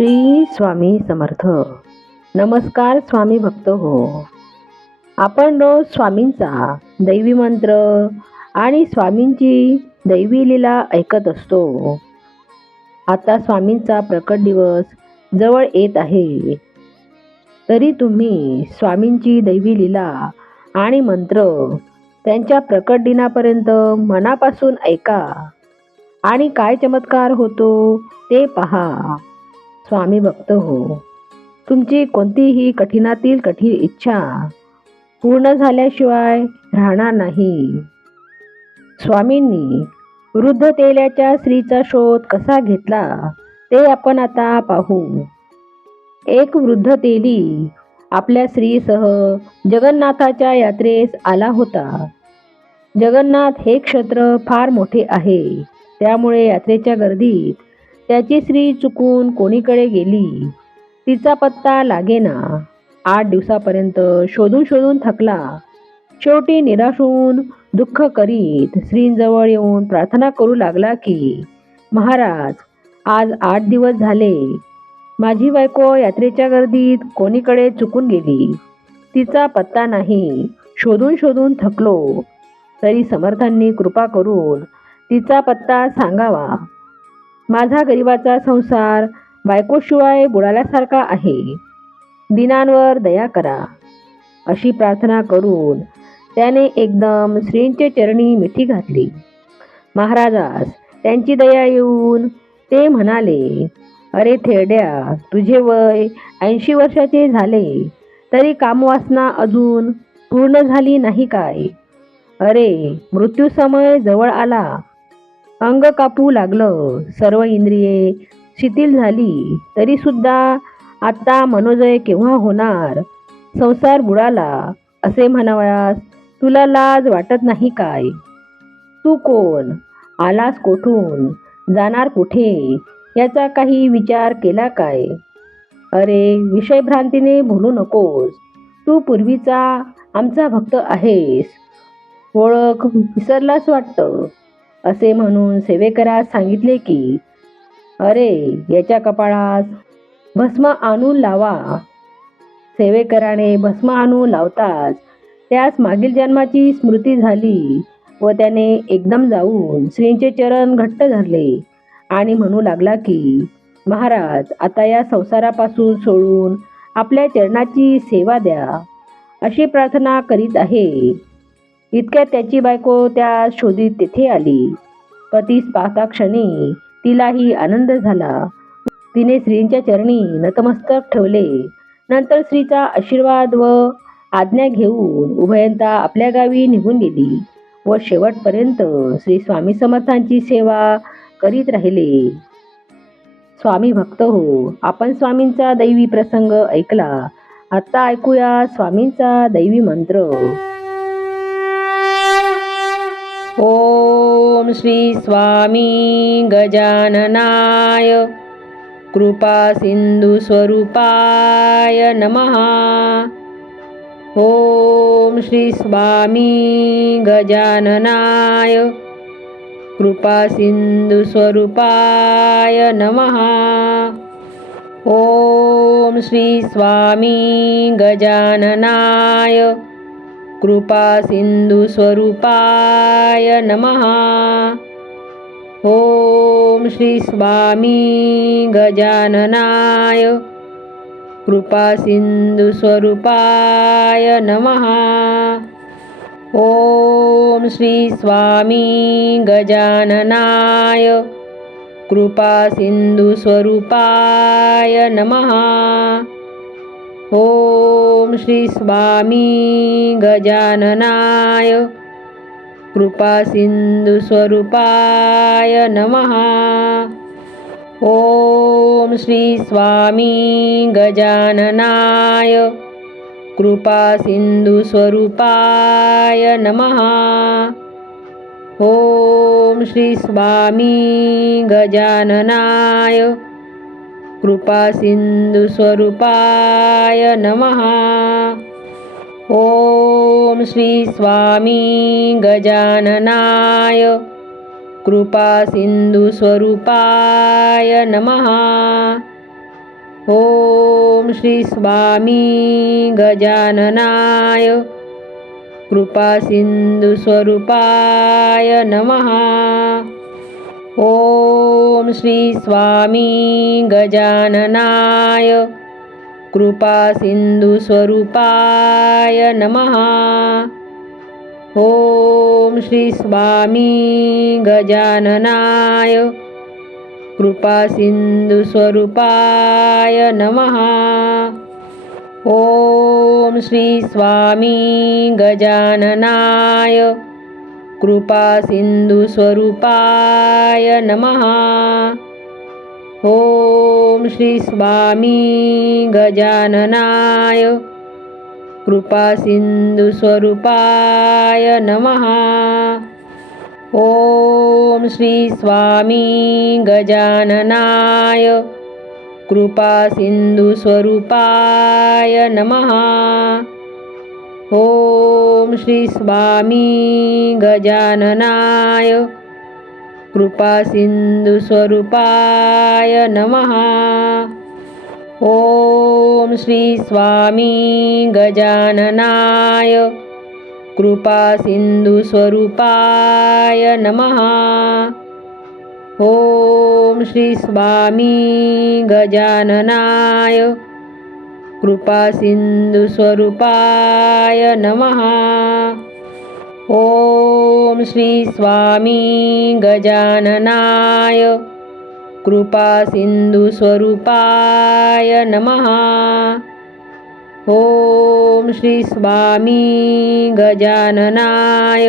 श्री स्वामी समर्थ. नमस्कार स्वामी भक्त हो. आपण रोज स्वामींचा दैवी मंत्र आणि स्वामींची दैवी लीला ऐकत असतो. आता स्वामींचा प्रकट दिवस जवळ येत आहे. तरी तुम्ही स्वामींची दैवी लीला आणि मंत्र त्यांच्या प्रकट दिनापर्यंत मनापासून ऐका आणि काय चमत्कार होतो ते पहा. स्वामी भक्त हो. तुमची कोणतीही कठीणातील कठीण इच्छा पूर्ण झाल्याशिवाय राहणार नाही. स्वामींनी वृद्ध तेल्याच्या स्त्रीचा शोध कसा घेतला ते आपण आता पाहू. एक वृद्ध तेली आपल्या स्त्रीसह जगन्नाथाच्या यात्रेस आला होता. जगन्नाथ हे क्षेत्र फार मोठे आहे. त्यामुळे यात्रेच्या गर्दीत त्याची स्त्री चुकून कोणीकडे गेली? तिचा पत्ता लागेना. आठ दिवसापर्यंत शोधून शोधून थकला. शेवटी निराश होऊन दुःख करीत श्रींजवळ येऊन प्रार्थना करू लागला की महाराज आज आठ दिवस झाले. माझी बायको यात्रेच्या गर्दीत कोणीकडे चुकून गेली? तिचा पत्ता नाही. शोधून शोधून थकलो. तरी समर्थांनी कृपा करून तिचा पत्ता सांगावा. माझा गरिबाचा संसार बायकोशिवाय बुडाल्यासारखा आहे. दिनांवर दया करा. अशी प्रार्थना करून त्याने एकदम श्रींचे चरणी मिठी घातली. महाराजास त्यांची दया येऊन ते म्हणाले अरे थेड्या तुझे वय ऐंशी वर्षाचे झाले. तरी कामवासना अजून पूर्ण झाली नाही काय? अरे मृत्यू समय जवळ आला. अंग कापू लागलं. सर्व इंद्रिये शिथिल झाली. तरी सुद्धा आता मनोजय केव्हा होणार? संसार बुडाला. असे म्हणावयास तुला लाज वाटत नाही काय? तू कोण? आलास कोठून? जाणार कुठे? याचा काही विचार केला काय? अरे विषयभ्रांतीने भुलू नकोस. तू पूर्वीचा आमचा भक्त आहेस. ओळख विसरलास वाटतं. असे म्हणून सेवेकरास सांगितले की अरे याच्या कपाळास भस्म आणून लावा. सेवेकराने भस्म आणून लावताच त्यास मागील जन्माची स्मृती झाली व त्याने एकदम जाऊन श्रींचे चरण घट्ट धरले आणि म्हणू लागला की महाराज आता या संसारापासून सोडून आपल्या चरणाची सेवा द्या. अशी प्रार्थना करीत आहे. इतक्यात त्याची बायको त्या शोधीत तेथे आली. पतीस पाहता क्षणी तिलाही आनंद झाला. तिने स्त्रींच्या चरणी नतमस्तक ठेवले. नंतर स्त्रीचा आशीर्वाद व आज्ञा घेऊन उभयंता आपल्या गावी निघून गेली व शेवटपर्यंत श्री स्वामी समर्थांची सेवा करीत राहिले. स्वामी भक्त हो आपण स्वामींचा दैवी प्रसंग ऐकला. आता ऐकूया स्वामींचा दैवी मंत्र. ओम श्री स्वामी गजाननाय कृपा सिंधु स्वरूपाय नमः। ओम श्री स्वामी गजाननाय कृपा सिंधु स्वरूपाय नमः। ओम श्री स्वामी गजाननाय कृपा सिंधु स्वरूपाय नमः। ओम श्री स्वामी गजाननाय कृपा सिंधु स्वरूपाय नमः। ओम श्री स्वामी गजाननाय कृपा सिंधु स्वरूपाय नमः श्री स्वामी गजाननाय कृपा सिंधु स्वरूपाय नमः। ओम श्री स्वामी गजाननाय कृपा सिंधु स्वरूपाय नमः। ओम श्री स्वामी गजाननाय कृपा सिंधु स्वरूपाय नमः। ओम श्री स्वामी गजाननाय कृपा सिंधु स्वरूपाय नमः। ॐ श्री स्वामी गजाननाय कृपासिन्धुस्वरूपाय नमः ॐ श्री स्वामी गजाननाय कृपासिन्धुस्वरूपाय नमः। ॐ श्री स्वामी गजाननाय कृपासिन्धुस्वरूपाय नमः। ॐ श्री स्वामी गजाननाय कृपासिन्धुस्वरूपाय नमः। ॐ श्री स्वामी गजाननाय कृपासिन्धुस्वरूपाय नमः। ॐ श्री स्वामी गजाननाय कृपासिन्धुस्वरूपाय नमः ॐ श्री स्वामी गजाननाय कृपासिन्धुस्वरूपाय नमः। ॐ श्री स्वामी गजाननाय कृपासिन्धुस्वरूपाय नमः। ॐ श्री स्वामी गजाननाय कृपासिन्धुस्वरूपाय नमः। ॐ श्री स्वामी गजाननाय कृपासिन्धुस्वरूपाय नमः। ॐ श्री स्वामी गजाननाय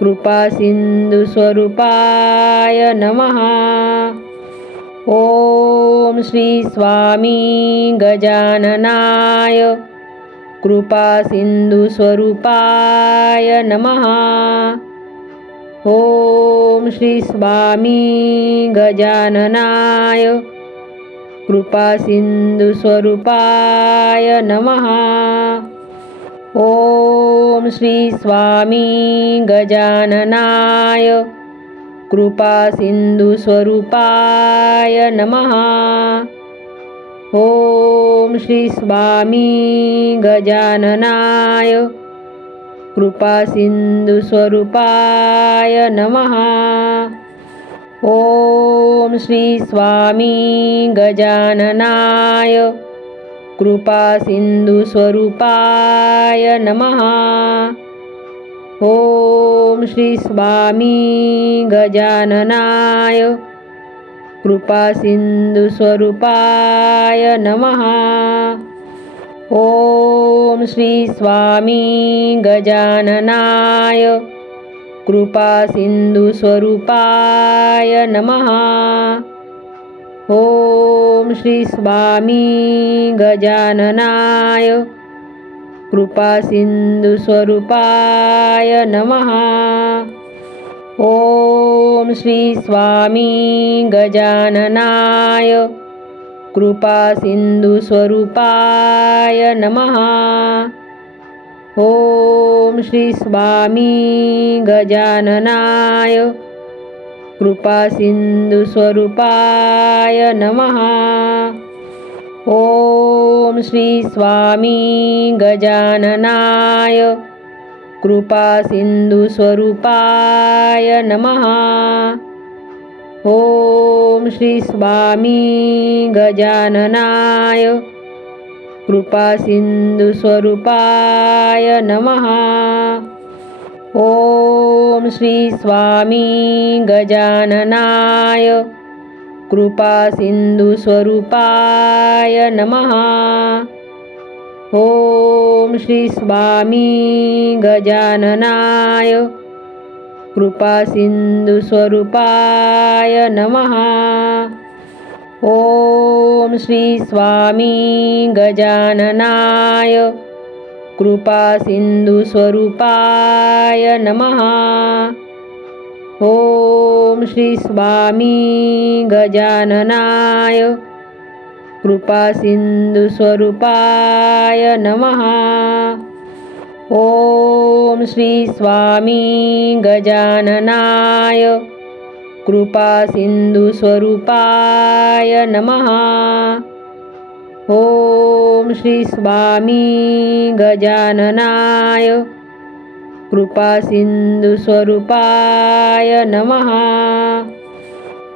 कृपासिन्धुस्वरूपाय नमः ॐ श्री स्वामी गजाननाय कृपासिन्धुस्वरूपाय नमः। ॐ श्री स्वामी गजाननाय कृपासिन्धुस्वरूपाय नमः। ॐ श्री स्वामी गजाननाय कृपासिन्धुस्वरूपाय नमः। ॐ श्री स्वामी गजाननाय कृपासिन्धुस्वरूपाय नमः। ॐ श्री स्वामी गजाननाय कृपासिन्धुस्वरूपाय नमः ॐ श्री स्वामी गजाननाय कृपासिन्धुस्वरूपाय नमः। ॐ श्री स्वामी गजाननाय कृपासिन्धुस्वरूपाय नमः। ॐ श्री स्वामी गजाननाय कृपासिन्धुस्वरूपाय नमः। ॐ श्री स्वामी गजाननाय कृपासिन्धुस्वरूपाय नमः। ॐ श्री स्वामी गजाननाय कृपासिन्धुस्वरूपाय नमः ॐ श्री स्वामी गजाननाय कृपासिन्धुस्वरूपाय नमः। ॐ श्री स्वामी गजाननाय कृपासिन्धुस्वरूपाय नमः। ॐ श्री स्वामी गजाननाय कृपासिन्धुस्वरूपाय नमः। ॐ श्री स्वामी गजाननाय कृपासिन्धुस्वरूपाय नमः। ॐ श्री स्वामी गजाननाय कृपासिन्धुस्वरूपाय नमः। ॐ श्री स्वामी गजाननाय कृपासिन्धुस्वरूपाय नमः। ॐ श्री स्वामी गजाननाय कृपासिन्धुस्वरूपाय नमः। ॐ श्री स्वामी गजाननाय कृपासिन्धुस्वरूपाय नमः।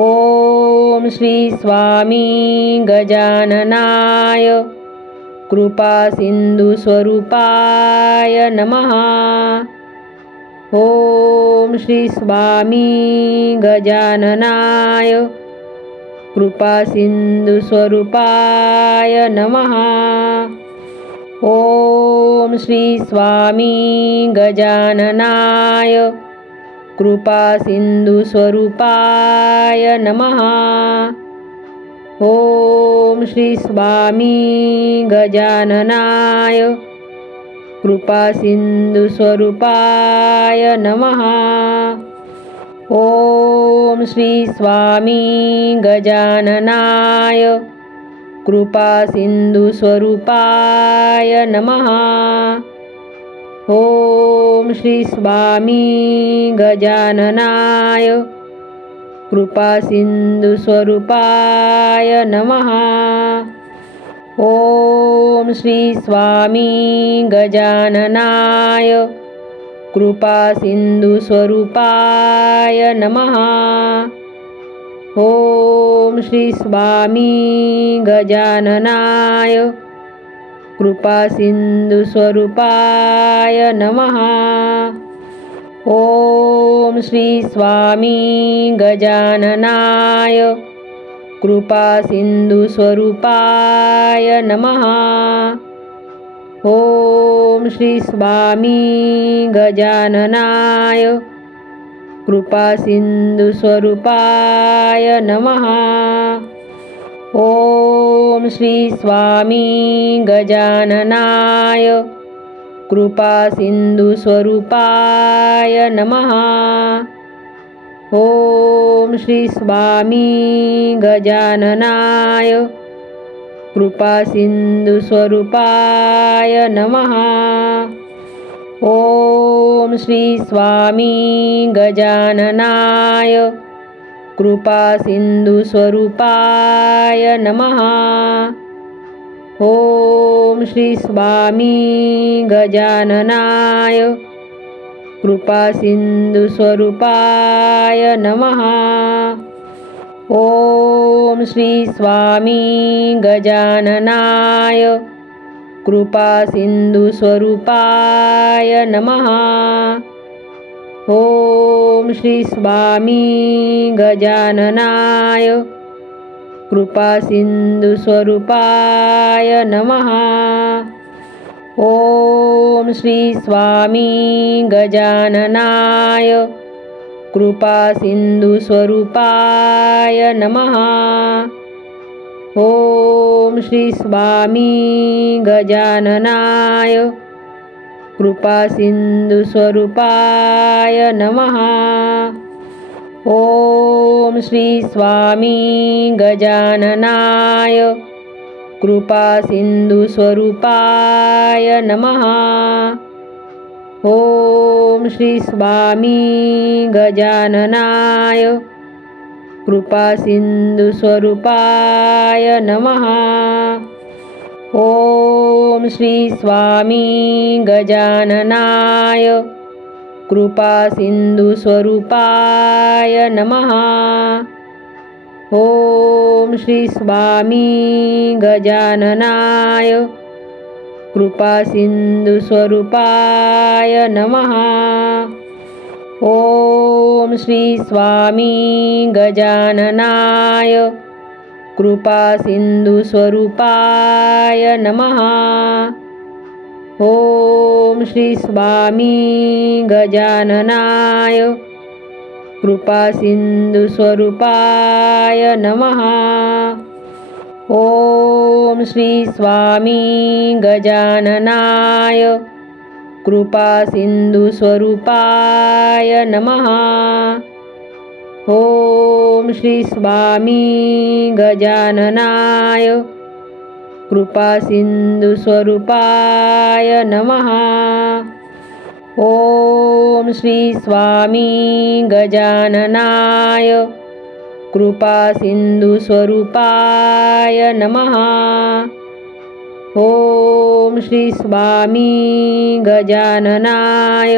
ॐ श्री स्वामी गजाननाय कृपासिन्धुस्वरूपाय नमः। ॐ श्री स्वामी गजाननाय कृपासिन्धुस्वरूपाय नमः ॐ श्री स्वामी गजाननाय कृपासिन्धुस्वरूपाय नमः। ॐ श्री स्वामी गजाननाय कृपासिन्धुस्वरूपाय नमः। ॐ श्री स्वामी गजाननाय कृपासिन्धुस्वरूपाय नमः। ॐ श्री स्वामी गजाननाय कृपासिन्धुस्वरूपाय नमः। ॐ श्री स्वामी गजाननाय कृपासिन्धुस्वरूपाय नमः ॐ श्री स्वामी गजाननाय कृपासिन्धुस्वरूपाय नमः। ॐ श्री स्वामी गजाननाय कृपासिन्धुस्वरूपाय नमः। ॐ श्री स्वामी गजाननाय कृपासिन्धुस्वरूपाय नमः। ॐ श्री स्वामी गजाननाय कृपासिन्धुस्वरूपाय नमः। ॐ श्री स्वामी गजाननाय कृपासिन्धुस्वरूपाय नमः ॐ श्री स्वामी गजाननाय कृपासिन्धुस्वरूपाय नमः। ॐ श्री स्वामी गजाननाय कृपासिन्धुस्वरूपाय नमः। ॐ श्री स्वामी गजाननाय कृपासिन्धुस्वरूपाय नमः। ॐ श्री स्वामी गजाननाय कृपासिन्धुस्वरूपाय नमः। ॐ श्री स्वामी गजाननाय कृपासिन्धुस्वरूपाय नमः श्री स्वामी गजाननाय कृपासिन्धुस्वरूपाय नमः। ॐ श्री स्वामी गजाननाय कृपासिन्धुस्वरूपाय नमः। ॐ श्री स्वामी गजाननाय कृपासिन्धुस्वरूपाय नमः ॐ श्री स्वामी गजाननाय कृपासिन्धुस्वरूपाय नमः। ॐ श्री स्वामी गजाननाय कृपासिन्धुस्वरूपाय नमः। ॐ श्री स्वामी गजाननाय कृपासिन्धुस्वरूपाय नमः। ॐ श्री स्वामी गजाननाय कृपासिन्धुस्वरूपाय नमः। ॐ श्री स्वामी गजाननाय कृपासिन्धुस्वरूपाय नमः ॐ श्री स्वामी गजाननाय कृपासिन्धुस्वरूपाय नमः। ॐ श्री स्वामी गजाननाय कृपासिन्धुस्वरूपाय नमः। ॐ श्री स्वामी गजाननाय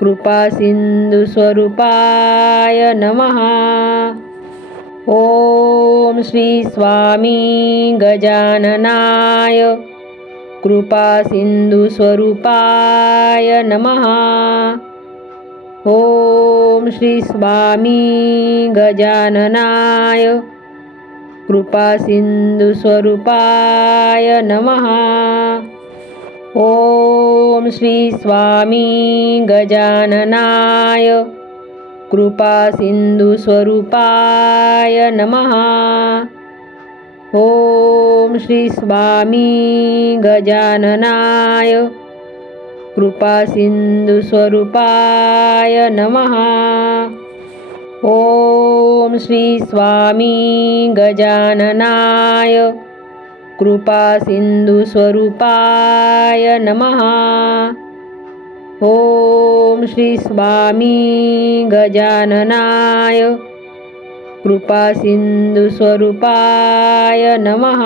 कृपासिन्धुस्वरूपाय नमः। ॐ श्री स्वामी गजाननाय कृपासिन्धुस्वरूपाय नमः। ॐ श्री स्वामी गजाननाय कृपासिन्धुस्वरूपाय नमः ॐ श्री स्वामी गजाननाय कृपासिन्धुस्वरूपाय नमः। ॐ श्री स्वामी गजाननाय कृपासिन्धुस्वरूपाय नमः। ॐ श्री स्वामी गजाननाय कृपासिन्धुस्वरूपाय नमः। ॐ श्री स्वामी गजाननाय कृपासिन्धुस्वरूपाय नमः